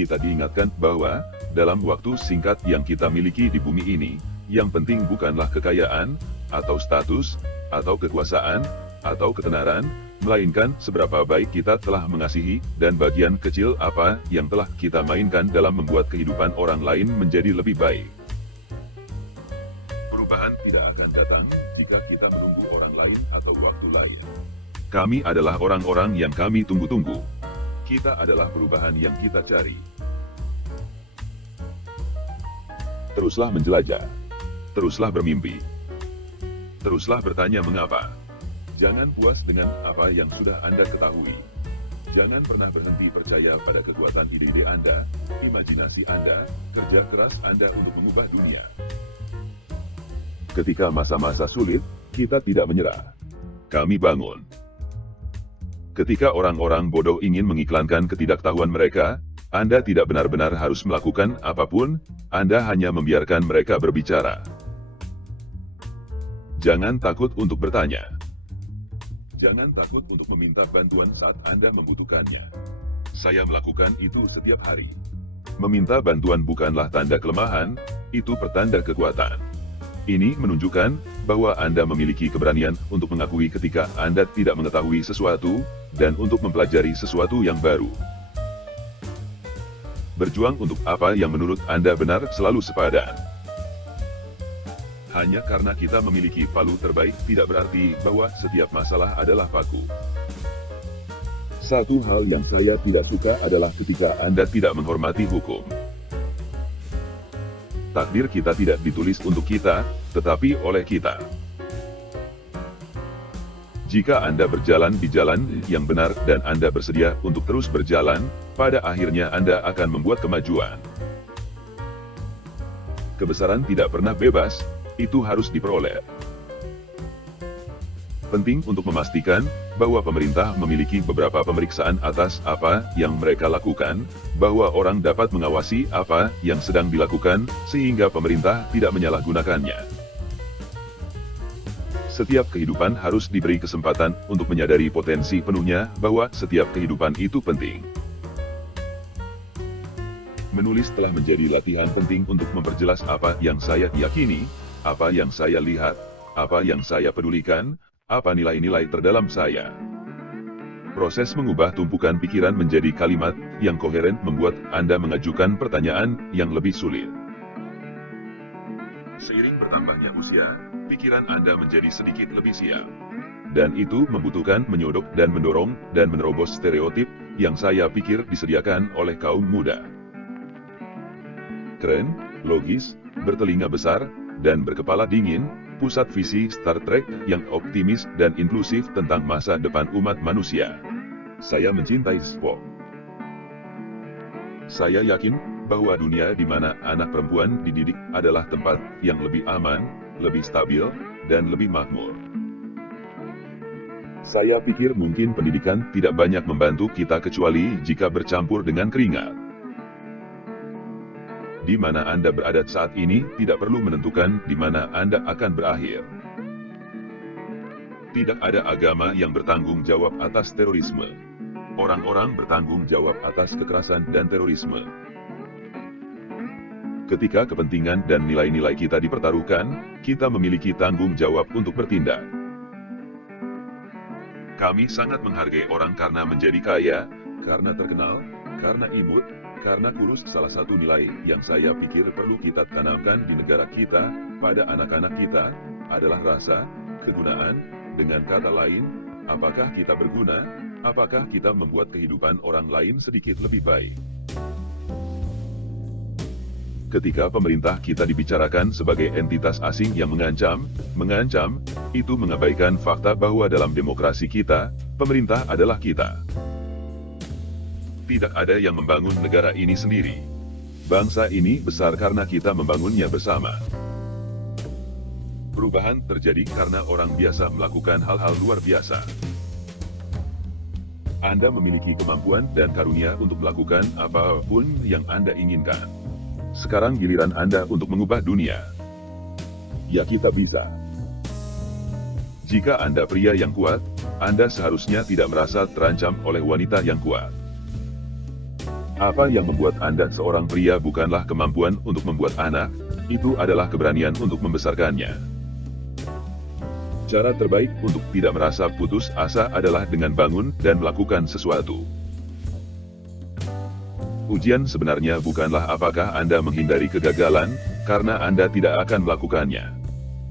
kita diingatkan bahwa, dalam waktu singkat yang kita miliki di bumi ini, yang penting bukanlah kekayaan, atau status, atau kekuasaan, atau ketenaran, melainkan seberapa baik kita telah mengasihi, dan bagian kecil apa yang telah kita mainkan dalam membuat kehidupan orang lain menjadi lebih baik. Perubahan tidak akan datang jika kita menunggu orang lain atau waktu lain. Kami adalah orang-orang yang kami tunggu-tunggu. Kita adalah perubahan yang kita cari. Teruslah menjelajah. Teruslah bermimpi. Teruslah bertanya mengapa. Jangan puas dengan apa yang sudah Anda ketahui. Jangan pernah berhenti percaya pada kekuatan ide-ide Anda, imajinasi Anda, kerja keras Anda untuk mengubah dunia. Ketika masa-masa sulit, kita tidak menyerah. Kami bangun. Ketika orang-orang bodoh ingin mengiklankan ketidaktahuan mereka, Anda tidak benar-benar harus melakukan apapun, Anda hanya membiarkan mereka berbicara. Jangan takut untuk bertanya. Jangan takut untuk meminta bantuan saat Anda membutuhkannya. Saya melakukan itu setiap hari. Meminta bantuan bukanlah tanda kelemahan, itu pertanda kekuatan. Ini menunjukkan bahwa Anda memiliki keberanian untuk mengakui ketika Anda tidak mengetahui sesuatu, dan untuk mempelajari sesuatu yang baru. Berjuang untuk apa yang menurut Anda benar selalu sepadan. Hanya karena kita memiliki palu terbaik tidak berarti bahwa setiap masalah adalah paku. Satu hal yang saya tidak suka adalah ketika Anda tidak menghormati hukum. Takdir kita tidak ditulis untuk kita, tetapi oleh kita. Jika Anda berjalan di jalan yang benar dan Anda bersedia untuk terus berjalan, pada akhirnya Anda akan membuat kemajuan. Kebesaran tidak pernah bebas, itu harus diperoleh. Penting untuk memastikan bahwa pemerintah memiliki beberapa pemeriksaan atas apa yang mereka lakukan, bahwa orang dapat mengawasi apa yang sedang dilakukan, sehingga pemerintah tidak menyalahgunakannya. Setiap kehidupan harus diberi kesempatan untuk menyadari potensi penuhnya bahwa setiap kehidupan itu penting. Menulis telah menjadi latihan penting untuk memperjelas apa yang saya yakini, apa yang saya lihat, apa yang saya pedulikan, apa nilai-nilai terdalam saya. Proses mengubah tumpukan pikiran menjadi kalimat yang koheren membuat Anda mengajukan pertanyaan yang lebih sulit. Seiring bertambahnya usia, pikiran Anda menjadi sedikit lebih siap. Dan itu membutuhkan menyodok dan mendorong dan menerobos stereotip yang saya pikir disediakan oleh kaum muda. Keren, logis, bertelinga besar, dan berkepala dingin, pusat visi Star Trek yang optimis dan inklusif tentang masa depan umat manusia. Saya mencintai Spock. Saya yakin bahwa dunia di mana anak perempuan dididik adalah tempat yang lebih aman, lebih stabil, dan lebih makmur. Saya pikir mungkin pendidikan tidak banyak membantu kita kecuali jika bercampur dengan keringat. Di mana Anda berada saat ini tidak perlu menentukan di mana Anda akan berakhir. Tidak ada agama yang bertanggung jawab atas terorisme. Orang-orang bertanggung jawab atas kekerasan dan terorisme. Ketika kepentingan dan nilai-nilai kita dipertaruhkan, kita memiliki tanggung jawab untuk bertindak. Kami sangat menghargai orang karena menjadi kaya, karena terkenal, karena imut, karena kurus. Salah satu nilai yang saya pikir perlu kita tanamkan di negara kita, pada anak-anak kita, adalah rasa kegunaan. Dengan kata lain, apakah kita berguna? Apakah kita membuat kehidupan orang lain sedikit lebih baik? Ketika pemerintah kita dibicarakan sebagai entitas asing yang mengancam, itu mengabaikan fakta bahwa dalam demokrasi kita, pemerintah adalah kita. Tidak ada yang membangun negara ini sendiri. Bangsa ini besar karena kita membangunnya bersama. Perubahan terjadi karena orang biasa melakukan hal-hal luar biasa. Anda memiliki kemampuan dan karunia untuk melakukan apapun yang Anda inginkan. Sekarang giliran Anda untuk mengubah dunia. Ya, kita bisa. Jika Anda pria yang kuat, Anda seharusnya tidak merasa terancam oleh wanita yang kuat. Apa yang membuat Anda seorang pria bukanlah kemampuan untuk membuat anak, itu adalah keberanian untuk membesarkannya. Cara terbaik untuk tidak merasa putus asa adalah dengan bangun dan melakukan sesuatu. Ujian sebenarnya bukanlah apakah Anda menghindari kegagalan, karena Anda tidak akan melakukannya.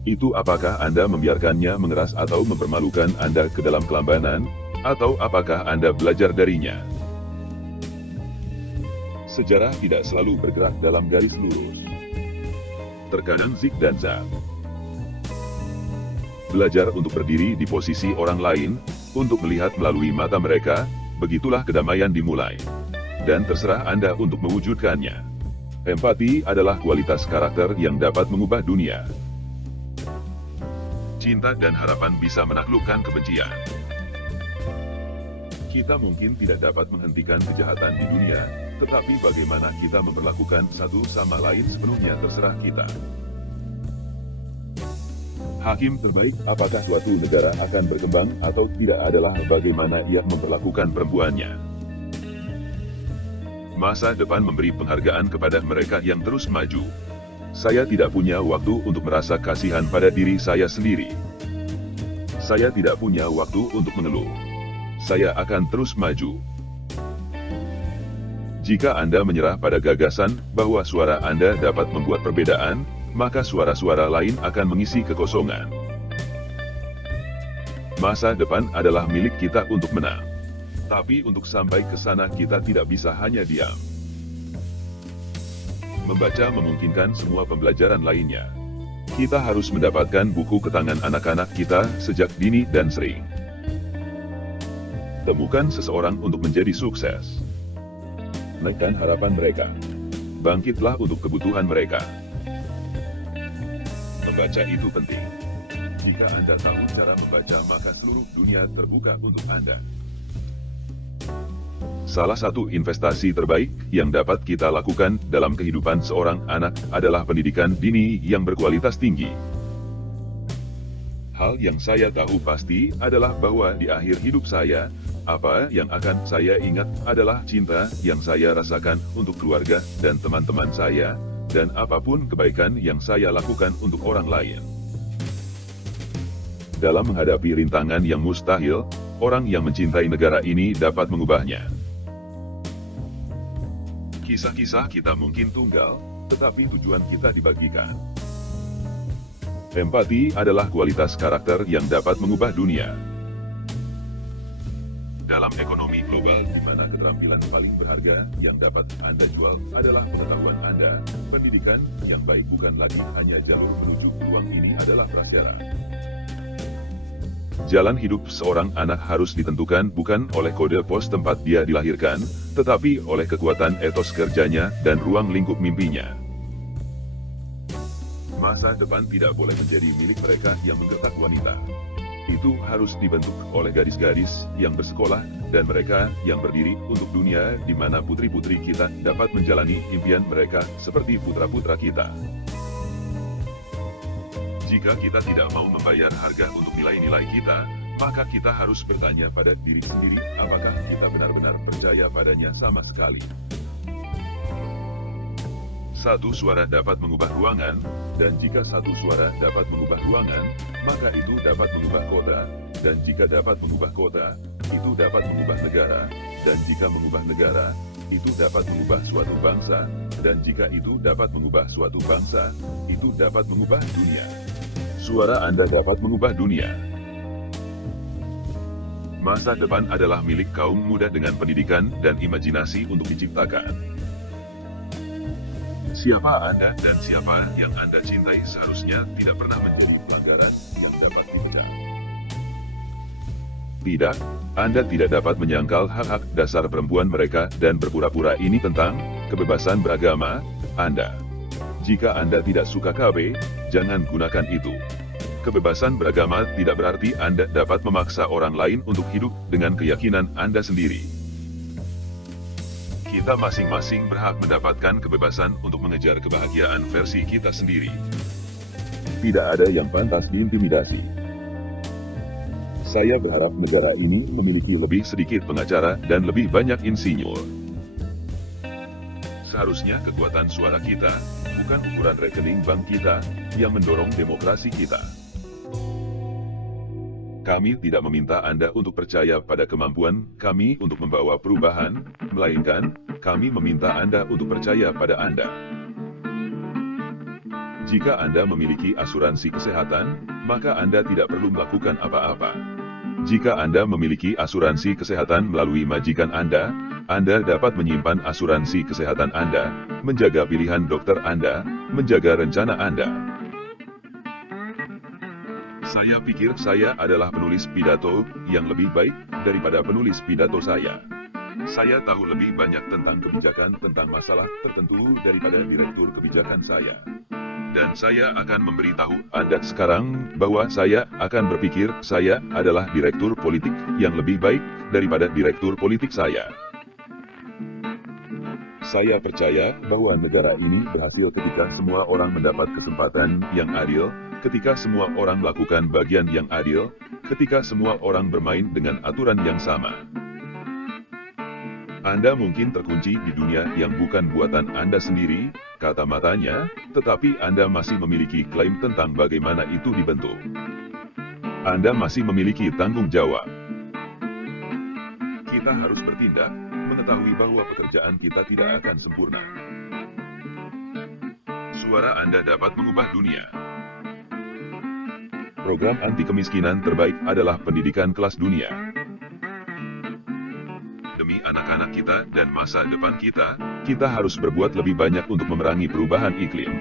Itu apakah Anda membiarkannya mengeras atau mempermalukan Anda ke dalam kelambanan, atau apakah Anda belajar darinya. Sejarah tidak selalu bergerak dalam garis lurus. Terkadang zig dan zag. Belajar untuk berdiri di posisi orang lain, untuk melihat melalui mata mereka, begitulah kedamaian dimulai. Dan terserah Anda untuk mewujudkannya. Empati adalah kualitas karakter yang dapat mengubah dunia. Cinta dan harapan bisa menaklukkan kebencian. Kita mungkin tidak dapat menghentikan kejahatan di dunia, tetapi bagaimana kita memperlakukan satu sama lain sepenuhnya terserah kita. Hakim terbaik apakah suatu negara akan berkembang atau tidak adalah bagaimana ia memperlakukan perempuannya. Masa depan memberi penghargaan kepada mereka yang terus maju. Saya tidak punya waktu untuk merasa kasihan pada diri saya sendiri. Saya tidak punya waktu untuk mengeluh. Saya akan terus maju. Jika Anda menyerah pada gagasan bahwa suara Anda dapat membuat perbedaan, maka suara-suara lain akan mengisi kekosongan. Masa depan adalah milik kita untuk menang. Tapi untuk sampai ke sana kita tidak bisa hanya diam. Membaca memungkinkan semua pembelajaran lainnya. Kita harus mendapatkan buku ke tangan anak-anak kita sejak dini dan sering. Temukan seseorang untuk menjadi sukses. Naikkan harapan mereka. Bangkitlah untuk kebutuhan mereka. Membaca itu penting. Jika Anda tahu cara membaca, maka seluruh dunia terbuka untuk Anda. Salah satu investasi terbaik yang dapat kita lakukan dalam kehidupan seorang anak adalah pendidikan dini yang berkualitas tinggi. Hal yang saya tahu pasti adalah bahwa di akhir hidup saya, apa yang akan saya ingat adalah cinta yang saya rasakan untuk keluarga dan teman-teman saya, dan apapun kebaikan yang saya lakukan untuk orang lain. Dalam menghadapi rintangan yang mustahil, orang yang mencintai negara ini dapat mengubahnya. Kisah-kisah kita mungkin tunggal, tetapi tujuan kita dibagikan. Empati adalah kualitas karakter yang dapat mengubah dunia. Dalam ekonomi global di mana keterampilan paling berharga yang dapat Anda jual adalah pengetahuan Anda, pendidikan yang baik bukan lagi hanya jalur menuju peluang, ini adalah prasyarat. Jalan hidup seorang anak harus ditentukan bukan oleh kode pos tempat dia dilahirkan, tetapi oleh kekuatan etos kerjanya dan ruang lingkup mimpinya. Masa depan tidak boleh menjadi milik mereka yang menggertak wanita. Itu harus dibentuk oleh gadis-gadis yang bersekolah dan mereka yang berdiri untuk dunia di mana putri-putri kita dapat menjalani impian mereka seperti putra-putra kita. Jika kita tidak mau membayar harga untuk nilai-nilai kita, maka kita harus bertanya pada diri sendiri apakah kita benar-benar percaya padanya sama sekali. Satu suara dapat mengubah ruangan, dan jika satu suara dapat mengubah ruangan, maka itu dapat mengubah kota, dan jika dapat mengubah kota, itu dapat mengubah negara, dan jika mengubah negara, itu dapat mengubah suatu bangsa, dan jika itu dapat mengubah suatu bangsa, itu dapat mengubah dunia. Suara Anda dapat mengubah dunia. Masa depan adalah milik kaum muda dengan pendidikan dan imajinasi untuk diciptakan. Siapa Anda dan siapa yang Anda cintai seharusnya tidak pernah menjadi pelanggaran yang dapat dipecah. Tidak, Anda tidak dapat menyangkal hak-hak dasar perempuan mereka dan berpura-pura ini tentang kebebasan beragama Anda. Jika Anda tidak suka KB, jangan gunakan itu. Kebebasan beragama tidak berarti Anda dapat memaksa orang lain untuk hidup dengan keyakinan Anda sendiri. Kita masing-masing berhak mendapatkan kebebasan untuk mengejar kebahagiaan versi kita sendiri. Tidak ada yang pantas diintimidasi. Saya berharap negara ini memiliki lebih sedikit pengacara dan lebih banyak insinyur. Seharusnya kekuatan suara kita, bukan ukuran rekening bank kita, yang mendorong demokrasi kita. Kami tidak meminta Anda untuk percaya pada kemampuan kami untuk membawa perubahan, melainkan kami meminta Anda untuk percaya pada Anda. Jika Anda memiliki asuransi kesehatan, maka Anda tidak perlu melakukan apa-apa. Jika Anda memiliki asuransi kesehatan melalui majikan Anda dapat menyimpan asuransi kesehatan Anda, menjaga pilihan dokter Anda, menjaga rencana Anda. Saya pikir saya adalah penulis pidato yang lebih baik daripada penulis pidato saya. Saya tahu lebih banyak tentang kebijakan tentang masalah tertentu daripada direktur kebijakan saya. Dan saya akan memberitahu Anda sekarang bahwa saya akan berpikir saya adalah direktur politik yang lebih baik daripada direktur politik saya. Saya percaya bahwa negara ini berhasil ketika semua orang mendapat kesempatan yang adil, ketika semua orang melakukan bagian yang adil, ketika semua orang bermain dengan aturan yang sama. Anda mungkin terkunci di dunia yang bukan buatan Anda sendiri, kata matanya, tetapi Anda masih memiliki klaim tentang bagaimana itu dibentuk. Anda masih memiliki tanggung jawab. Kita harus bertindak, mengetahui bahwa pekerjaan kita tidak akan sempurna. Suara Anda dapat mengubah dunia. Program anti kemiskinan terbaik adalah pendidikan kelas dunia. Demi anak-anak kita dan masa depan kita, kita harus berbuat lebih banyak untuk memerangi perubahan iklim.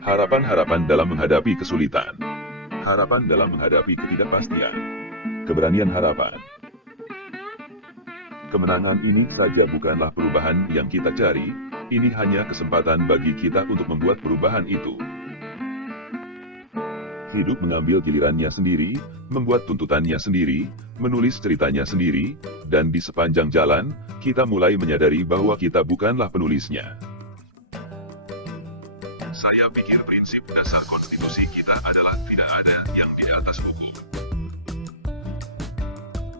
Harapan-harapan dalam menghadapi kesulitan. Harapan dalam menghadapi ketidakpastian. Keberanian harapan. Kemenangan ini saja bukanlah perubahan yang kita cari, ini hanya kesempatan bagi kita untuk membuat perubahan itu. Hidup mengambil gilirannya sendiri, membuat tuntutannya sendiri, menulis ceritanya sendiri, dan di sepanjang jalan, kita mulai menyadari bahwa kita bukanlah penulisnya. Saya pikir prinsip dasar konstitusi kita adalah tidak ada yang di atas hukum.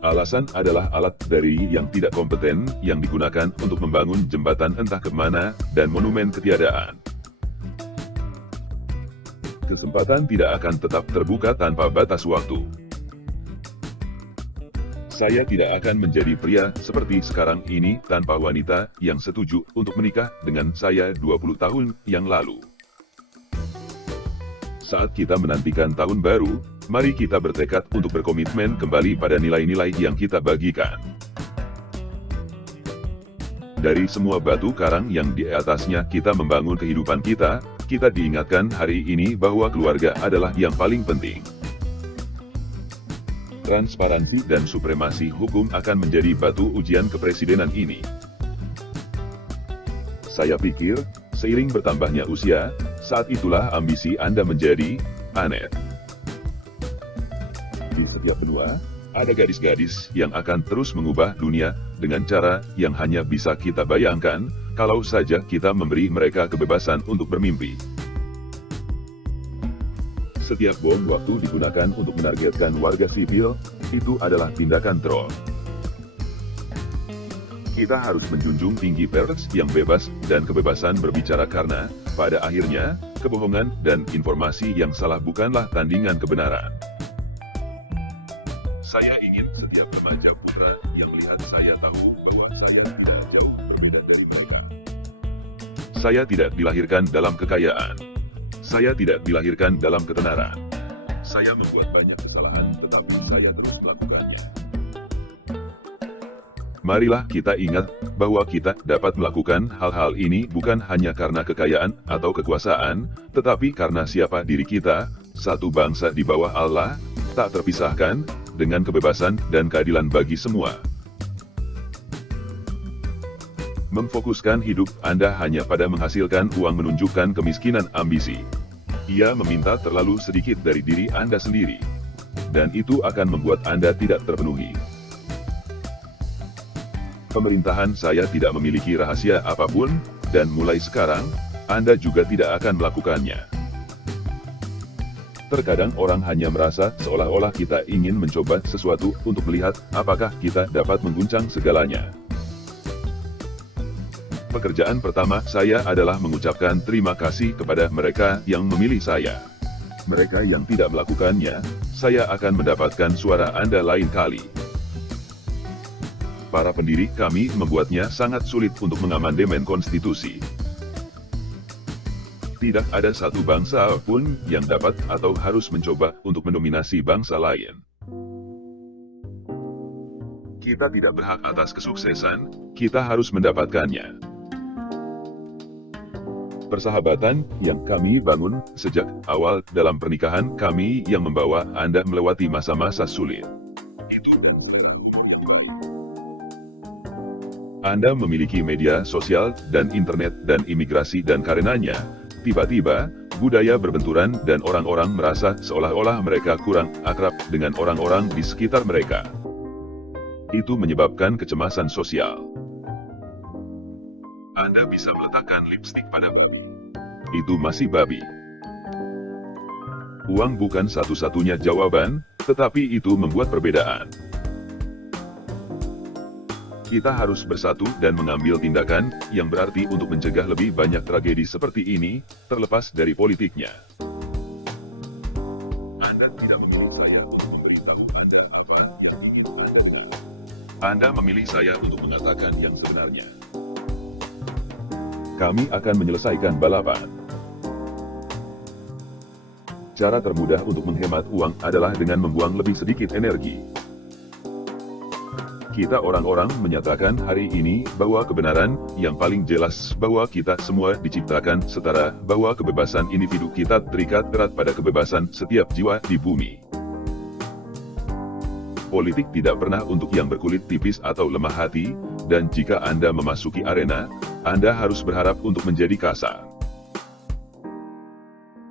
Alasan adalah alat dari yang tidak kompeten yang digunakan untuk membangun jembatan entah kemana dan monumen ketiadaan. Kesempatan tidak akan tetap terbuka tanpa batas waktu. Saya tidak akan menjadi pria seperti sekarang ini tanpa wanita yang setuju untuk menikah dengan saya 20 tahun yang lalu. Saat kita menantikan tahun baru, mari kita bertekad untuk berkomitmen kembali pada nilai-nilai yang kita bagikan. Dari semua batu karang yang di atasnya kita membangun kehidupan kita diingatkan hari ini bahwa keluarga adalah yang paling penting. Transparansi dan supremasi hukum akan menjadi batu ujian kepresidenan ini. Saya pikir, seiring bertambahnya usia, saat itulah ambisi Anda menjadi aneh. Di setiap benua, ada gadis-gadis yang akan terus mengubah dunia dengan cara yang hanya bisa kita bayangkan, kalau saja kita memberi mereka kebebasan untuk bermimpi. Setiap bom waktu digunakan untuk menargetkan warga sipil, itu adalah tindakan troll. Kita harus menjunjung tinggi pers yang bebas dan kebebasan berbicara karena, pada akhirnya, kebohongan dan informasi yang salah bukanlah tandingan kebenaran. Saya ingin setiap remaja putra yang melihat saya tahu bahwa saya tidak jauh berbeda dari mereka. Saya tidak dilahirkan dalam kekayaan. Saya tidak dilahirkan dalam ketenaran. Saya membuat banyak kesalahan tetapi saya terus melakukannya. Marilah kita ingat bahwa kita dapat melakukan hal-hal ini bukan hanya karena kekayaan atau kekuasaan, tetapi karena siapa diri kita, satu bangsa di bawah Allah, tak terpisahkan, dengan kebebasan dan keadilan bagi semua. Memfokuskan hidup Anda hanya pada menghasilkan uang menunjukkan kemiskinan ambisi. Ia meminta terlalu sedikit dari diri Anda sendiri. Dan itu akan membuat Anda tidak terpenuhi. Pemerintahan saya tidak memiliki rahasia apapun, dan mulai sekarang, Anda juga tidak akan melakukannya. Terkadang orang hanya merasa seolah-olah kita ingin mencoba sesuatu untuk melihat apakah kita dapat mengguncang segalanya. Pekerjaan pertama saya adalah mengucapkan terima kasih kepada mereka yang memilih saya. Mereka yang tidak melakukannya, saya akan mendapatkan suara Anda lain kali. Para pendiri kami membuatnya sangat sulit untuk mengamandemen konstitusi. Tidak ada satu bangsa pun yang dapat atau harus mencoba untuk mendominasi bangsa lain. Kita tidak berhak atas kesuksesan, kita harus mendapatkannya. Persahabatan yang kami bangun sejak awal dalam pernikahan kami yang membawa Anda melewati masa-masa sulit. Itu. Anda memiliki media sosial dan internet dan imigrasi dan karenanya, tiba-tiba, budaya berbenturan dan orang-orang merasa seolah-olah mereka kurang akrab dengan orang-orang di sekitar mereka. Itu menyebabkan kecemasan sosial. Anda bisa meletakkan lipstik pada babi. Itu masih babi. Uang bukan satu-satunya jawaban, tetapi itu membuat perbedaan. Kita harus bersatu dan mengambil tindakan yang berarti untuk mencegah lebih banyak tragedi seperti ini, terlepas dari politiknya. Anda tidak memilih saya untuk memberitahu Anda apa yang ingin Anda dengar. Anda memilih saya untuk mengatakan yang sebenarnya. Kami akan menyelesaikan balapan. Cara termudah untuk menghemat uang adalah dengan membuang lebih sedikit energi. Kita orang-orang menyatakan hari ini bahwa kebenaran yang paling jelas bahwa kita semua diciptakan setara, bahwa kebebasan individu kita terikat erat pada kebebasan setiap jiwa di bumi. Politik tidak pernah untuk yang berkulit tipis atau lemah hati, dan jika Anda memasuki arena, Anda harus berharap untuk menjadi kasar.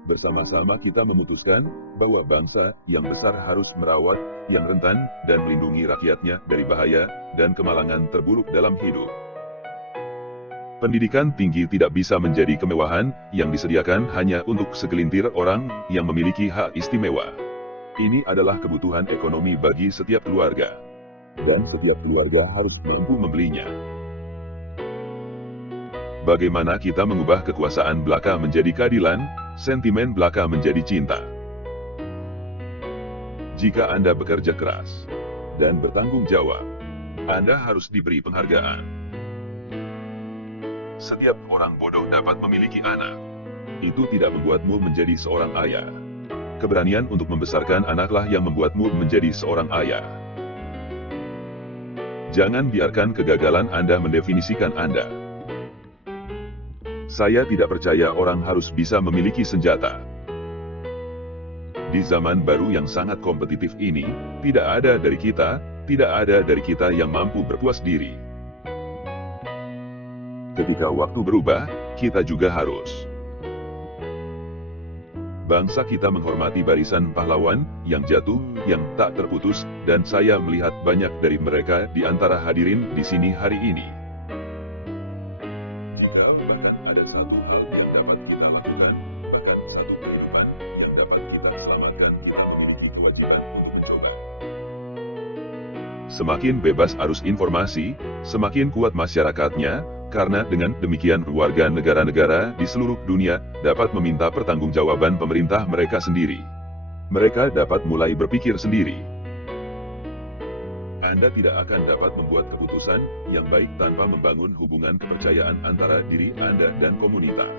Bersama-sama kita memutuskan bahwa bangsa yang besar harus merawat yang rentan dan melindungi rakyatnya dari bahaya dan kemalangan terburuk dalam hidup. Pendidikan tinggi tidak bisa menjadi kemewahan yang disediakan hanya untuk segelintir orang yang memiliki hak istimewa. Ini adalah kebutuhan ekonomi bagi setiap keluarga, dan setiap keluarga harus mampu membelinya. Bagaimana kita mengubah kekuasaan belaka menjadi keadilan, sentimen belaka menjadi cinta? Jika Anda bekerja keras dan bertanggung jawab, Anda harus diberi penghargaan. Setiap orang bodoh dapat memiliki anak. Itu tidak membuatmu menjadi seorang ayah. Keberanian untuk membesarkan anaklah yang membuatmu menjadi seorang ayah. Jangan biarkan kegagalan Anda mendefinisikan Anda. Saya tidak percaya orang harus bisa memiliki senjata. Di zaman baru yang sangat kompetitif ini, tidak ada dari kita yang mampu berpuas diri. Ketika waktu berubah, kita juga harus. Bangsa kita menghormati barisan pahlawan yang jatuh, yang tak terputus, dan saya melihat banyak dari mereka di antara hadirin di sini hari ini. Semakin bebas arus informasi, semakin kuat masyarakatnya, karena dengan demikian warga negara-negara di seluruh dunia dapat meminta pertanggungjawaban pemerintah mereka sendiri. Mereka dapat mulai berpikir sendiri. Anda tidak akan dapat membuat keputusan yang baik tanpa membangun hubungan kepercayaan antara diri Anda dan komunitas.